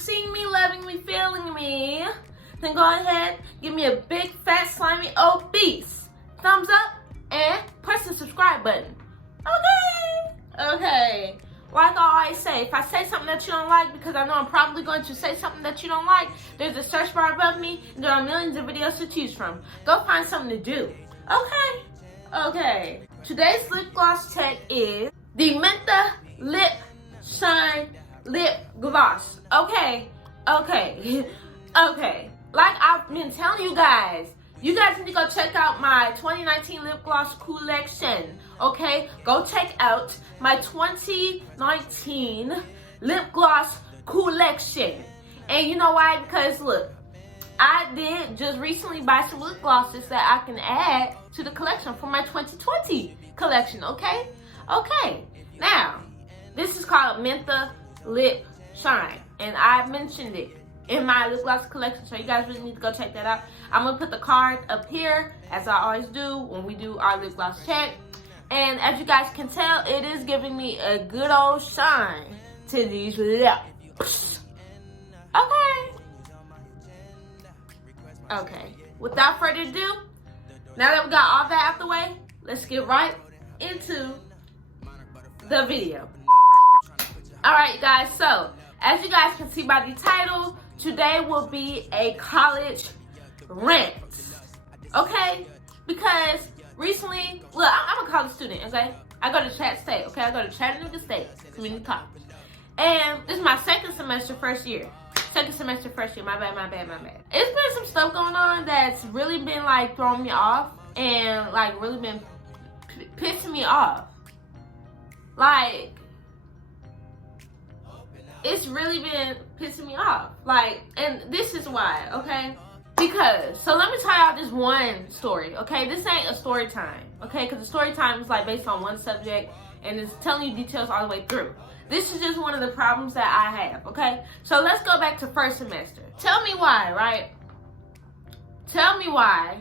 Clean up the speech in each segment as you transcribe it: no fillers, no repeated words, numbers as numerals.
seeing me, loving me, feeling me, then go ahead, give me a big, fat, slimy, obese thumbs up and press the subscribe button. Okay. Like I always say, if I say something that you don't like, because I know I'm probably going to say something that you don't like, there's a search bar above me, and there are millions of videos to choose from. Go find something to do. Okay. Today's lip gloss tech is the Mentha Lip Shine Lip Gloss. Okay. Like I've been telling you guys need to go check out my 2019 lip gloss collection. Okay, go check out my 2019 lip gloss collection. And you know why? Because look, I did just recently buy some lip glosses that I can add to the collection for my 2020 collection. Okay. Now, this is called Mentha Lip Shine, and I mentioned it in my lip gloss collection, so you guys really need to go check that out. I'm gonna put the card up here, as I always do when we do our lip gloss check. And as you guys can tell, it is giving me a good old shine to these lips. Okay. Without further ado, now that we got all that out the way, let's get right into the video. Alright, you guys, so as you guys can see by the title, today will be a college rant, okay? Because recently, look, I'm a college student, okay? I go to Chat State, okay? I go to Chattanooga State Community College. And this is my second semester, first year, my bad. It's been some stuff going on that's really been like throwing me off and like really been pissing me off. Like, it's really been pissing me off. Like, and this is why, okay? Because, so let me tell y'all this one story, okay? This ain't a story time, okay? Because the story time is like based on one subject and it's telling you details all the way through. This is just one of the problems that I have, okay? So let's go back to first semester. Tell me why, right? Tell me why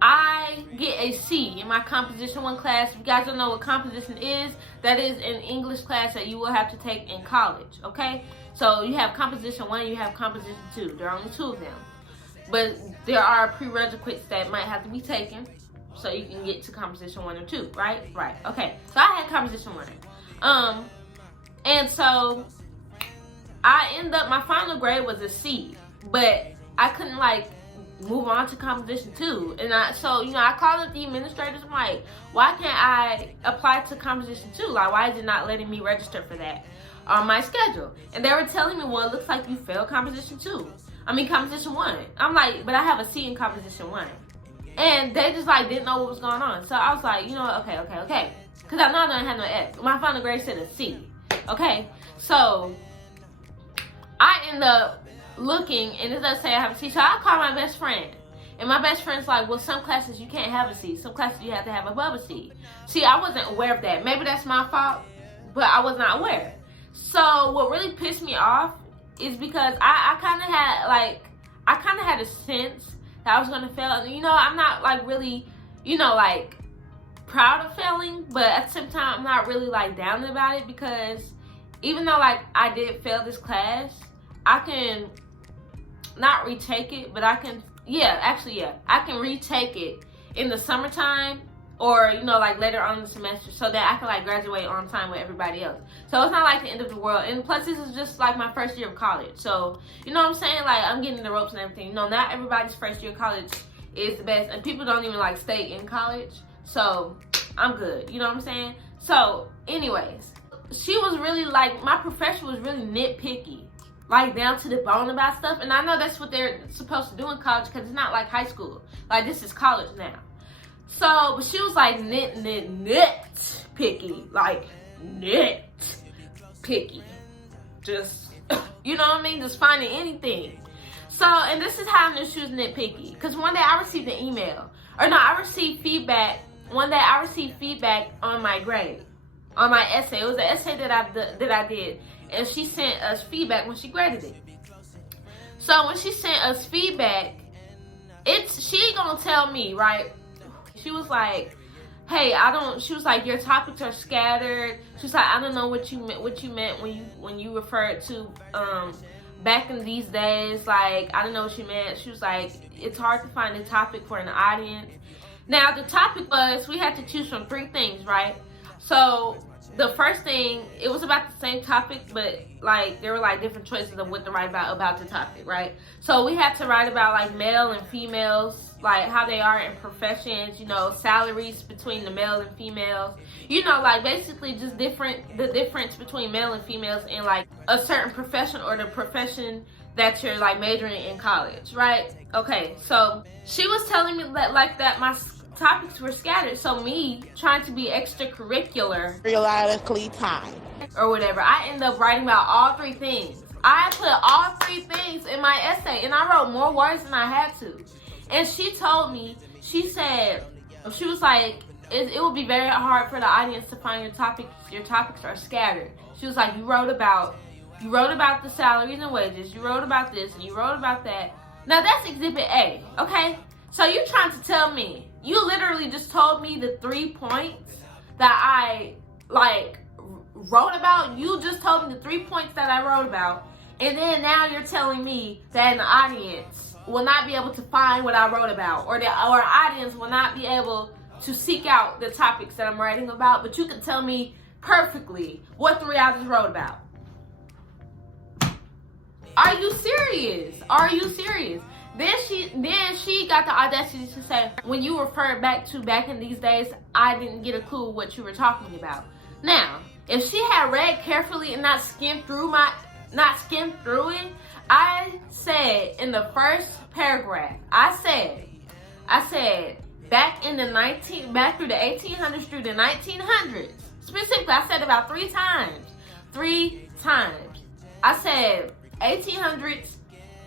I get a C in my Composition 1 class. If you guys don't know what composition is, that is an English class that you will have to take in college, okay? So you have Composition 1 and you have Composition 2. There are only two of them. But there are prerequisites that might have to be taken so you can get to Composition 1 or 2, right? Right, okay. So I had Composition 1. And so I ended up, my final grade was a C, but I couldn't like move on to Composition 2. And I called up the administrators. I'm like, why can't I apply to Composition 2? Like, why is it not letting me register for that on my schedule? And they were telling me, well, it looks like you failed Composition 1. I'm like, but I have a C in Composition 1. And they just like didn't know what was going on. So I was like, you know what, okay. Because I know I don't have no F. My final grade said a C. Okay, so I end up looking, and it does say I have a C. So I call my best friend, and my best friend's like, well, some classes you can't have a C. Some classes you have to have above a C. See, I wasn't aware of that. Maybe that's my fault, but I was not aware. So what really pissed me off is because I kind of had a sense that I was gonna fail. And you know, I'm not like really, like proud of failing, but at the same time I'm not really like down about it, because even though like I did fail this class, I can not retake it, but I can I can retake it in the summertime, or like later on in the semester, so that I can like graduate on time with everybody else. So it's not like the end of the world. And plus, this is just like my first year of college, so you know what I'm saying, like I'm getting the ropes and everything. Not everybody's first year of college is the best, and people don't even like stay in college. So I'm good, you know what I'm saying? So anyways, she was really like, my professor was really nitpicky, like down to the bone about stuff. And I know that's what they're supposed to do in college, because it's not like high school. Like, this is college now. So, but she was like nitpicky, like nitpicky. Just, you know what I mean? Just finding anything. So, and this is how I knew she was nitpicky. Because one day I received an email. I received feedback. One day I received feedback on my grade, on my essay. It was an essay that I did. And she sent us feedback when she graded it. So when she sent us feedback, she gonna tell me, right? She was like, hey, she was like, your topics are scattered. She was like, I don't know what you meant when you referred to back in these days. Like, I don't know what you meant. She was like, it's hard to find a topic for an audience. Now, the topic was, we had to choose from 3 things, right? So the first thing, it was about the same topic, but like there were like different choices of what to write about the topic, right? So we had to write about like male and females, like how they are in professions, you know, salaries between the male and females, you know, like basically just the difference between male and females in like a certain profession or the profession that you're like majoring in college, right? Okay, so she was telling me that my topics were scattered, so me trying to be extracurricular, periodically time, or whatever, I ended up writing about all 3 things. I put all 3 things in my essay, and I wrote more words than I had to. And she told me, she was like, it would be very hard for the audience to find your topics. Your topics are scattered. She was like, you wrote about the salaries and wages, you wrote about this, and you wrote about that. Now that's exhibit A, okay? So you trying to tell me, you literally just told me the 3 points that I like wrote about. You just told me the 3 points that I wrote about, and then now you're telling me that an audience will not be able to find what I wrote about, or our audience will not be able to seek out the topics that I'm writing about, but you can tell me perfectly what 3 I just wrote about. Are you serious? Are you serious? Then she got the audacity to say, when you referred back in these days, I didn't get a clue what you were talking about. Now, if she had read carefully and not skimmed through it, I said in the first paragraph, I said back through the 1800s through the 1900s. Specifically, I said about 3 times. 3 times. I said 1800s,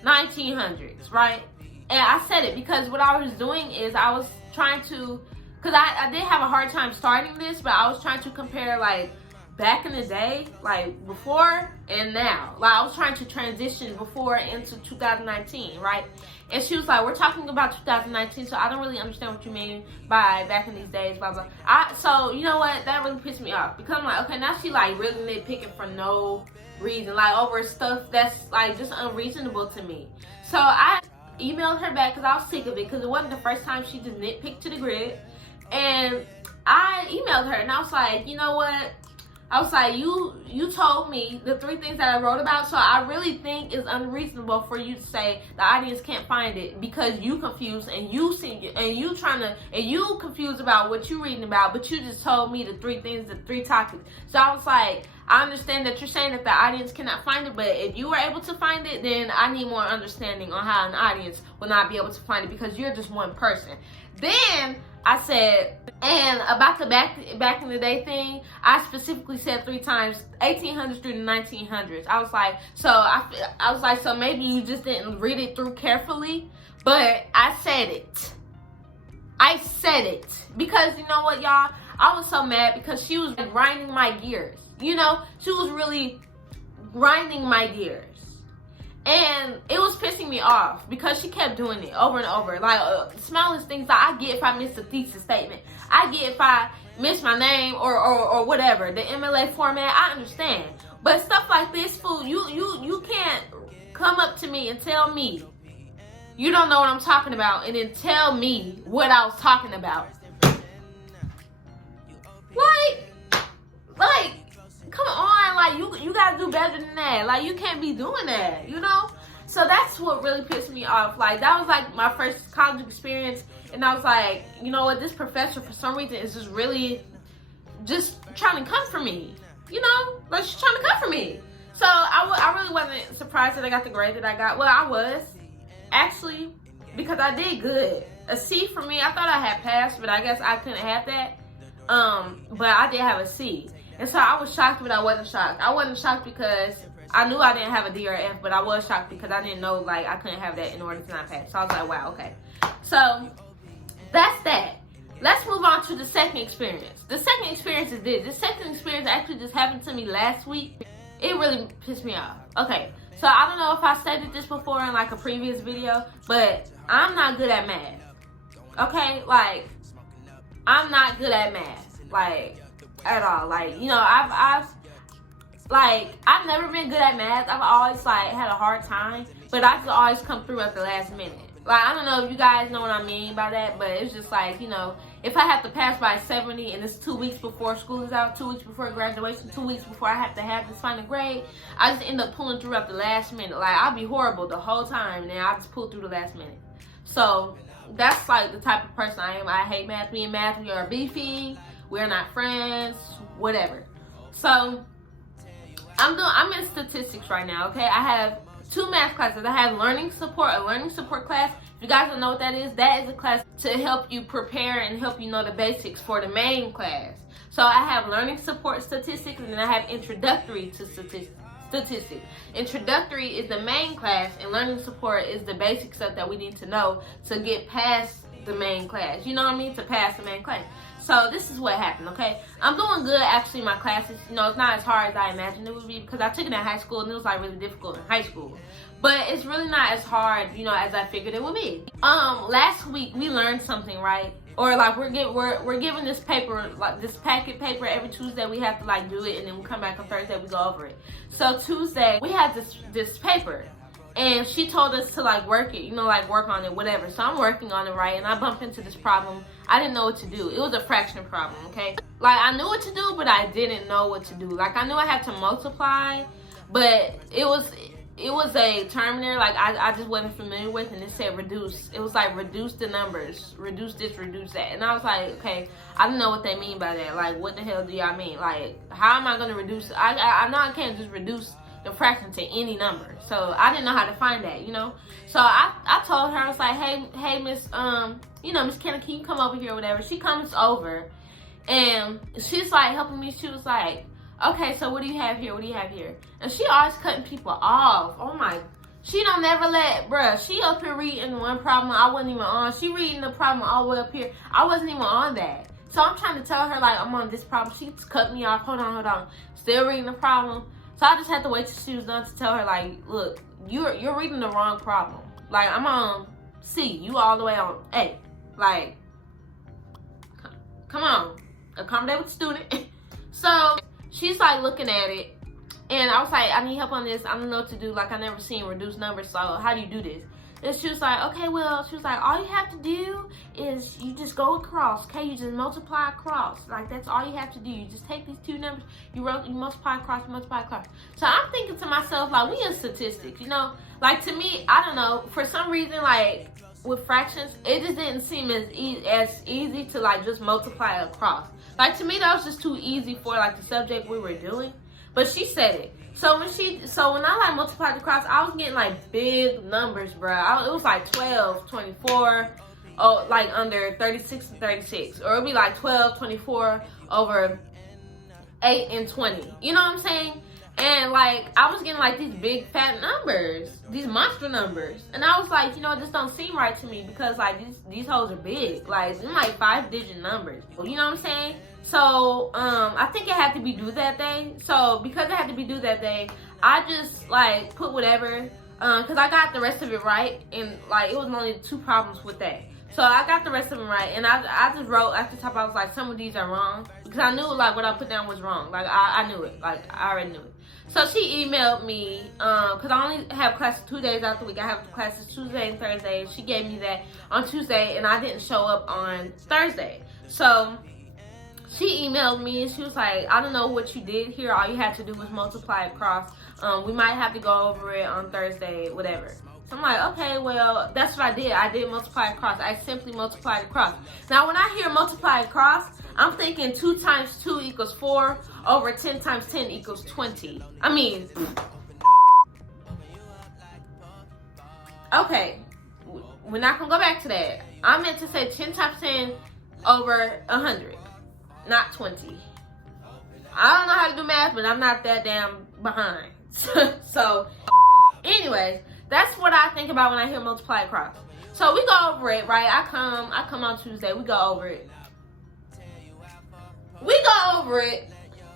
1900s, right? And I said it because what I was doing is I was trying to, because I did have a hard time starting this, but I was trying to compare like back in the day, like before and now. Like I was trying to transition before into 2019, right? And she was like, we're talking about 2019, so I don't really understand what you mean by back in these days, blah, blah. So, you know what? That really pissed me off. Because I'm like, okay, now she like really nitpicking for no reason, like over stuff that's like just unreasonable to me. So I emailed her back because I was sick of it, because it wasn't the first time she just nitpicked to the grid. And I emailed her and I was like, you know what? I was like, you told me the 3 things that I wrote about, so I really think it's unreasonable for you to say the audience can't find it because you confused and you confused about what you reading about, but you just told me the 3 things, the 3 topics. So I was like, I understand that you're saying that the audience cannot find it, but if you were able to find it, then I need more understanding on how an audience will not be able to find it because you're just one person. Then I said, and about the back in the day thing, I specifically said 3 times, 1800s through the 1900s. I was like, so maybe you just didn't read it through carefully, but I said it. I said it because you know what, y'all? I was so mad because she was grinding my gears. You know, she was really grinding my gears. And it was pissing me off because she kept doing it over and over. Like, smallest things, like I get if I missed a thesis statement. I get if I missed my name or whatever. The MLA format, I understand. But stuff like this, fool, you can't come up to me and tell me you don't know what I'm talking about and then tell me what I was talking about. Like, come on, like you gotta do better than that. Like you can't be doing that, you know? So that's what really pissed me off. Like that was like my first college experience, and I was like, you know what, this professor for some reason is just really just trying to come for me. You know? Like she's trying to come for me. So I really wasn't surprised that I got the grade that I got. Well, I was actually, because I did good. A C for me, I thought I had passed, but I guess I couldn't have that. But I did have a C. And so I was shocked, but I wasn't shocked. I wasn't shocked because I knew I didn't have a D or F, but I was shocked because I didn't know, like, I couldn't have that in order to not pass. So I was like, wow, okay. So that's that. Let's move on to the second experience. The second experience is this. The second experience actually just happened to me last week. It really pissed me off. Okay, so I don't know if I stated this before in, like, a previous video, but I'm not good at math. Okay, like, I'm not good at math, like, at all. Like, you know, I've never been good at math. I've always, like, had a hard time, but I just always come through at the last minute. Like, I don't know if you guys know what I mean by that, but it's just like, you know, if I have to pass by 70 and it's 2 weeks before school is out, 2 weeks before graduation, 2 weeks before I have to have this final grade, I just end up pulling through at the last minute. Like, I'll be horrible the whole time, and then I just pull through the last minute. So, that's, like, the type of person I am. I hate math. Me and math, we are beefing. We're not friends, whatever. So, I'm in statistics right now, okay? I have 2 math classes. I have learning support, a learning support class. If you guys don't know what that is a class to help you prepare and help you know the basics for the main class. So I have learning support statistics, and then I have introductory to statistics. Introductory is the main class, and learning support is the basic stuff that we need to know to get past the main class. You know what I mean? To pass the main class. So this is what happened, okay? I'm doing good, actually, in my classes. You know, it's not as hard as I imagined it would be, because I took it in high school, and it was, like, really difficult in high school. But it's really not as hard, you know, as I figured it would be. Last week, we learned something, right? Or, like, we're given this paper, like, this packet paper every Tuesday. We have to, like, do it, and then we come back on Thursday, we go over it. So Tuesday, we had this paper. And she told us to, like, work it, you know, like, work on it, whatever. So I'm working on it, right? And I bumped into this problem. I didn't know what to do. It was a fraction problem, okay? Like, I knew what to do, but I didn't know what to do. Like, I knew I had to multiply, but it was a term there, like, I just wasn't familiar with, and it said reduce. It was like, reduce the numbers, reduce this, reduce that. And I was like, okay, I don't know what they mean by that. Like, what the hell do y'all mean? Like, how am I going to reduce? I know I can't just reduce the fraction to any number. So I didn't know how to find that, you know. So I told her, I was like, hey, Miss, you know, Miss Kenna, can you come over here or whatever? She comes over, and she's like helping me. She was like, okay, so what do you have here? What do you have here? And she always cutting people off. Oh my, she don't never let, bruh. She up here reading one problem I wasn't even on. She reading the problem all the way up here. I wasn't even on that. So I'm trying to tell her, like, I'm on this problem. She cut me off. Hold on. Still reading the problem. So I just had to wait till she was done to tell her, like, look, you're reading the wrong problem. Like, I'm on C. You all the way on A. Like, come on. Accommodate with the student. So she's, like, looking at it. And I was like, I need help on this. I don't know what to do. Like, I never seen reduced numbers. So how do you do this? And she was like, okay, well, she was like, all you have to do is you just go across, okay? You just multiply across. Like, that's all you have to do. You just take these 2 numbers, you multiply across, multiply across. So I'm thinking to myself, like, we in statistics, you know? Like, to me, I don't know, for some reason, like, with fractions, it just didn't seem as easy to, like, just multiply across. Like, to me, that was just too easy for, like, the subject we were doing. But she said it. So when I, like, multiplied across, I was getting, like, big numbers, bro. It was like 12, 24, oh, like under 36 and 36. Or it would be like 12, 24 over 8 and 20. You know what I'm saying? And, like, I was getting, like, these big fat numbers, these monster numbers. And I was like, you know, this don't seem right to me because, like, these hoes are big. Like, they're like 5-digit numbers. You know what I'm saying? So, I think it had to be due that day. So, because it had to be due that day, I just, like, put whatever, because I got the rest of it right. And, like, it was only 2 problems with that. So, I got the rest of them right. And I just wrote at the top, I was like, some of these are wrong. Because I knew, like, what I put down was wrong. Like, I knew it. Like, I already knew it. So, she emailed me, because I only have classes 2 days out the week. I have classes Tuesday and Thursday. She gave me that on Tuesday, and I didn't show up on Thursday. So, she emailed me, and she was like, I don't know what you did here. All you had to do was multiply across. We might have to go over it on Thursday, whatever. So I'm like, okay, well, that's what I did. I did multiply across. I simply multiplied across. Now, when I hear multiply across, I'm thinking 2 times 2 equals 4 over 10 times 10 equals 20. I mean, okay, we're not going to go back to that. I meant to say 10 times 10 over 100, not 20. I don't know how to do math, but I'm not that damn behind. So, anyways, that's what I think about when I hear multiply across. So we go over it, right? I come on Tuesday. We go over it.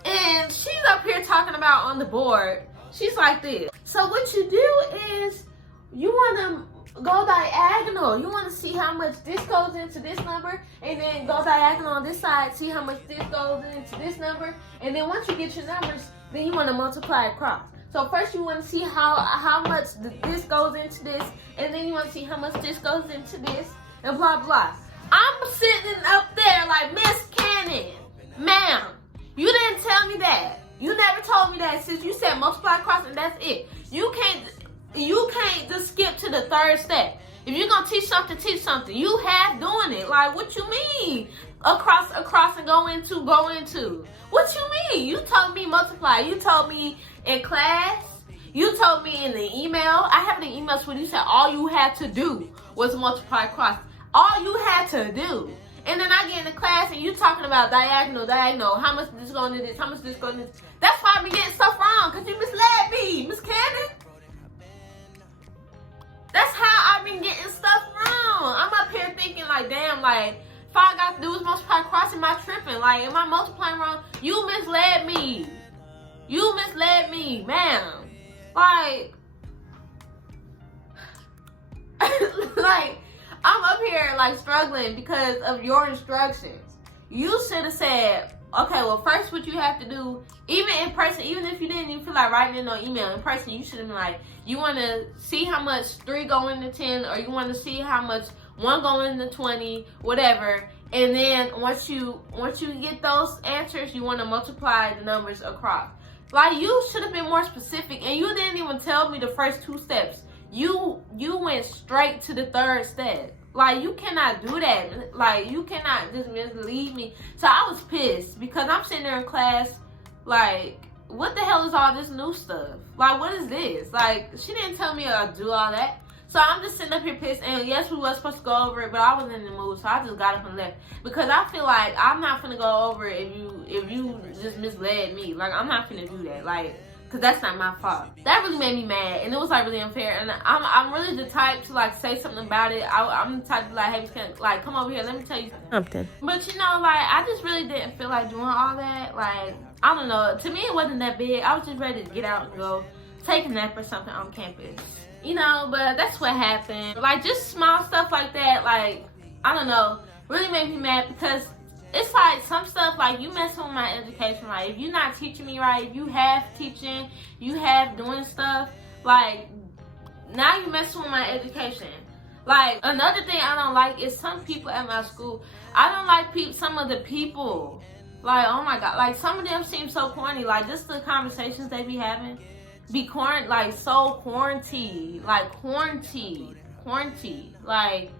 And she's up here talking about on the board. She's like this. So what you do is you want to go diagonal. You want to see how much this goes into this number, and then go diagonal on this side, see how much this goes into this number, and then once you get your numbers, then you want to multiply across. So first you want to see how much this goes into this, and then you want to see how much this goes into this, and blah, blah. I'm sitting up there like, Miss Cannon, ma'am, you didn't tell me that. You never told me that, sis. You said multiply across and that's it. You can't just skip to the third step. If you're going to teach something. You have doing it. Like, what you mean? Across and go into. What you mean? You told me multiply. You told me in class. You told me in the email. I have the emails where you said all you had to do was multiply across. All you had to do. And then I get into class and you talking about diagonal. How much this going to this? How much this going to this? That's why I be getting stuff wrong. Because you misled me, Miss Cannon. That's how I've been getting stuff wrong. I'm up here thinking like, damn, like, if all I got to do is multiply across, am I tripping? Like, am I multiplying wrong? You misled me. You misled me, ma'am. Like, like, I'm up here, like, struggling because of your instructions. You should have said, okay, well, first what you have to do, even in person, even if you didn't even feel like writing in no email, in person, you should have been like, you want to see how much 3 go into 10, or you want to see how much 1 go into 20, whatever. And then once you get those answers, you want to multiply the numbers across. Like, you should have been more specific, and you didn't even tell me the first 2 steps. You went straight to the third step. Like, you cannot do that. Like, you cannot just mislead me. So I was pissed because I'm sitting there in class like, what the hell is all this new stuff? Like, what is this? Like, she didn't tell me to do all that. So I'm just sitting up here pissed. And yes, we were supposed to go over it, but I wasn't in the mood, so I just got up and left. Because I feel like I'm not finna go over it if you just misled me. Like, I'm not finna do that. Like, because that's not my fault. That really made me mad, and it was like really unfair. And I'm really the type to like say something about it. I'm the type to be like, hey, like, come over here, let me tell you something. But you know, like, I just really didn't feel like doing all that. Like, I don't know. To me, it wasn't that big. I was just ready to get out and go take a nap or something on campus. You know, but that's what happened. Like, just small stuff like that, like, I don't know, really made me mad because it's like some stuff, like, you messing with my education. Like, if you're not teaching me right, if you have teaching, you have doing stuff, like, now you messing with my education. Like, another thing I don't like is some people at my school. I don't like some of the people. Like, oh my God, like, some of them seem so corny. Like, just the conversations they be having be like, so quarantined. Like, quarantined. Like,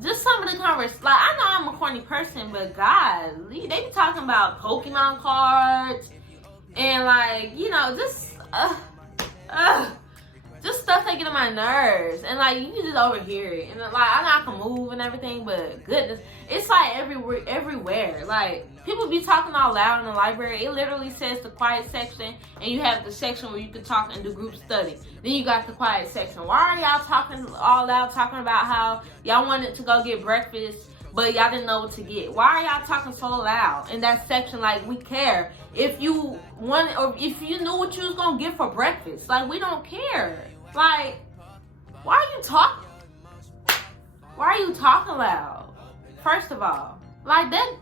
just some of the conversations. Like, I know I'm a corny person, but God, they be talking about Pokemon cards and, like, you know, just stuff that get on my nerves. And, like, you can just overhear it. And, like, I know I can move and everything, but goodness, it's, like, everywhere. Like, people be talking all loud in the library. It literally says the quiet section, and you have the section where you can talk and do group study. Then you got the quiet section. Why are y'all talking all loud, talking about how y'all wanted to go get breakfast, but y'all didn't know what to get? Why are y'all talking so loud in that section? Like, we care. If you want, or if you knew what you was gonna get for breakfast, like, we don't care. Like, why are you talking? Why are you talking loud? First of all, like, that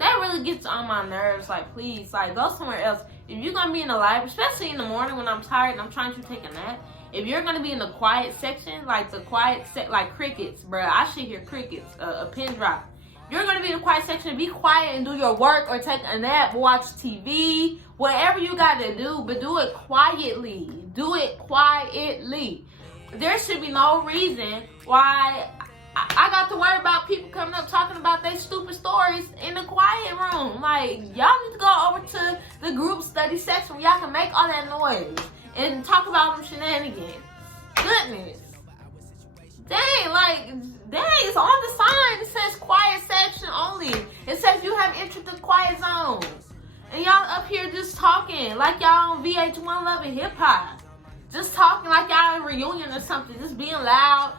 really gets on my nerves. Like, please, like, go somewhere else. If you're gonna be in the library, especially in the morning when I'm tired and I'm trying to take a nap, if you're gonna be in the quiet section, like the quiet like crickets, bruh, I should hear crickets, a pin drop. If you're gonna be in the quiet section, be quiet and do your work or take a nap, watch TV, whatever you gotta do, but do it quietly. Do it quietly. There should be no reason why I got to worry about people coming up talking about their stupid stories in the quiet room. Like, y'all need to go over to the group study section where y'all can make all that noise and talk about them shenanigans. Goodness. Dang, like, it's on the sign. It says quiet section only. It says you have entered the quiet zone. And y'all up here just talking like y'all on VH1 Loving Hip Hop. Just talking like y'all in a reunion or something. Just being loud.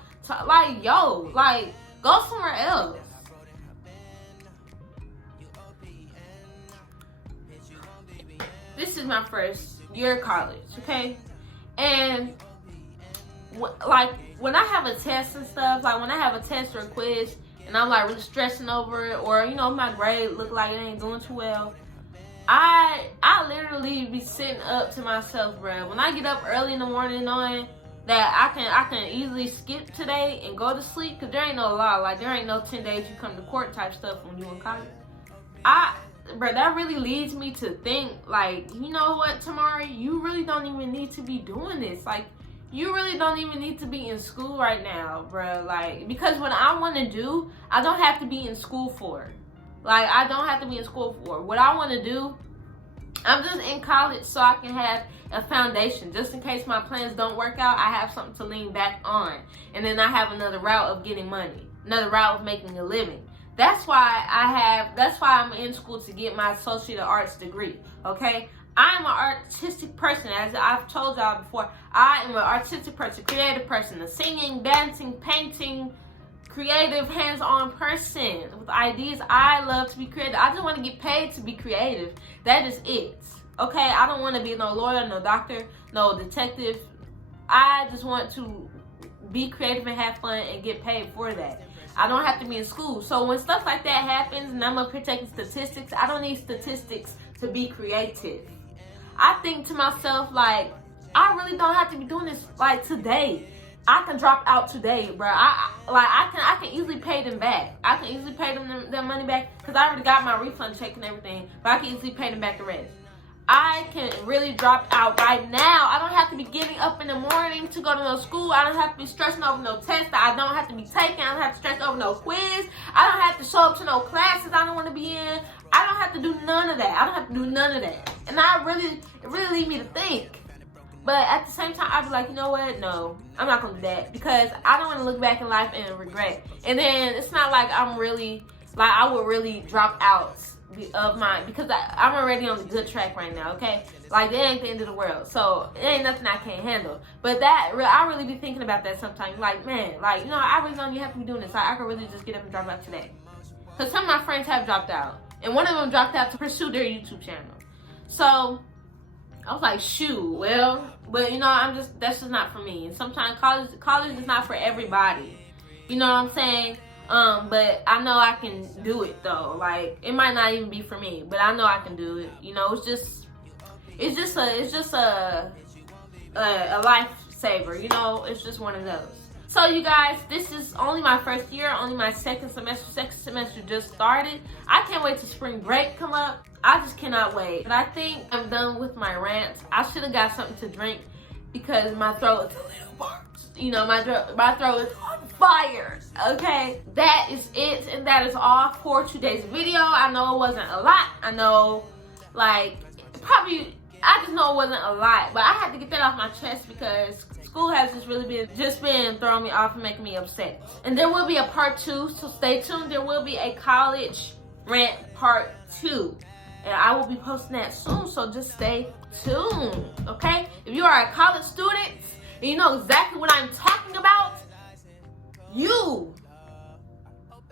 Like, yo, like, go somewhere else. This is my first year of college, okay? And like when I have a test and stuff, like when I have a test or a quiz and I'm like really stressing over it, or you know my grade look like it ain't doing too well, I literally be sitting up to myself, bro. When I get up early in the morning knowing that I can easily skip today and go to sleep, because there ain't no law, like there ain't no 10 days you come to court type stuff when you in college. Bro, that really leads me to think, like, you know what, Tamari, you really don't even need to be doing this. Like, you really don't even need to be in school right now, bro. Like, because what I want to do, I don't have to be in school for. Like, I don't have to be in school for. What I want to do, I'm just in college so I can have a foundation. Just in case my plans don't work out, I have something to lean back on. And then I have another route of getting money. Another route of making a living. That's why I'm in school, to get my Associate of Arts degree, okay? I'm an artistic person, as I've told y'all before. I am an artistic person, creative person, a singing, dancing, painting, creative, hands-on person with ideas. I love to be creative. I just want to get paid to be creative. That is it, okay? I don't want to be no lawyer, no doctor, no detective. I just want to be creative and have fun and get paid for that. I don't have to be in school. So when stuff like that happens and I'm up here taking statistics, I don't need statistics to be creative. I think to myself, like, I really don't have to be doing this, like, today. I can drop out today, bro. I can easily pay them back. I can easily pay them their money back, because I already got my refund check and everything, but I can easily pay them back the rest. I can really drop out right now. I don't have to be getting up in the morning to go to no school. I don't have to be stressing over no test that I don't have to be taking. I don't have to stress over no quiz. I don't have to show up to no classes I don't want to be in. I don't have to do none of that. I don't have to do none of that. And it really leads me to think. But at the same time, I'd be like, you know what? No, I'm not going to do that, because I don't want to look back in life and regret. And then it's not like I would really drop out of mine, because I'm already on the good track right now, okay? Like, it ain't the end of the world, so it ain't nothing I can't handle. But I really be thinking about that sometimes. Like, man, like, you know, I really don't even have to be doing this. Like, I could really just get up and drop out today. Because some of my friends have dropped out, and one of them dropped out to pursue their YouTube channel. So I was like, shoot, well, but you know, that's just not for me. And sometimes college is not for everybody. You know what I'm saying? But I know I can do it though. Like, it might not even be for me, but I know I can do it. You know, it's just a lifesaver. You know, it's just one of those. So you guys, this is only my first year, only my second semester. Second semester just started. I can't wait till spring break come up. I just cannot wait. But I think I'm done with my rants. I should have got something to drink, because my throat is a little parched. You know, my throat is on fire. Okay, that is it, and that is all for today's video. I know it wasn't a lot. I know, like, I just know it wasn't a lot, but I had to get that off my chest, because school has just been throwing me off and making me upset. And there will be a part 2, so stay tuned. There will be a college rant part 2. And I will be posting that soon, so just stay tuned, okay? If you are a college student and you know exactly what I'm talking about, you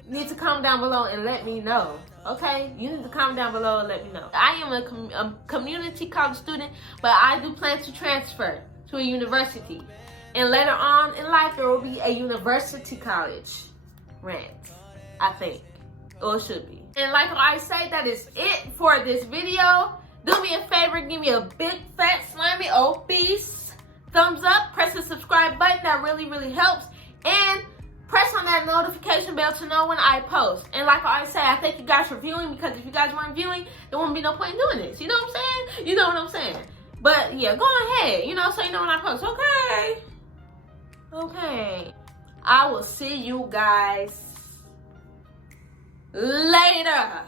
need to comment down below and let me know, okay? You need to comment down below and let me know. I am a community college student, but I do plan to transfer to a university. And later on in life, there will be a university college rant, I think. Or it should be. And like I say, that is it for this video. Do me a favor, give me a big, fat, slimy, obese thumbs up. Press the subscribe button. That really, really helps. And press on that notification bell to know when I post. And like I always say, I thank you guys for viewing, because if you guys weren't viewing, there wouldn't be no point in doing this. You know what I'm saying? You know what I'm saying? But yeah, go ahead, you know, so you know when I post. Okay. Okay. I will see you guys later.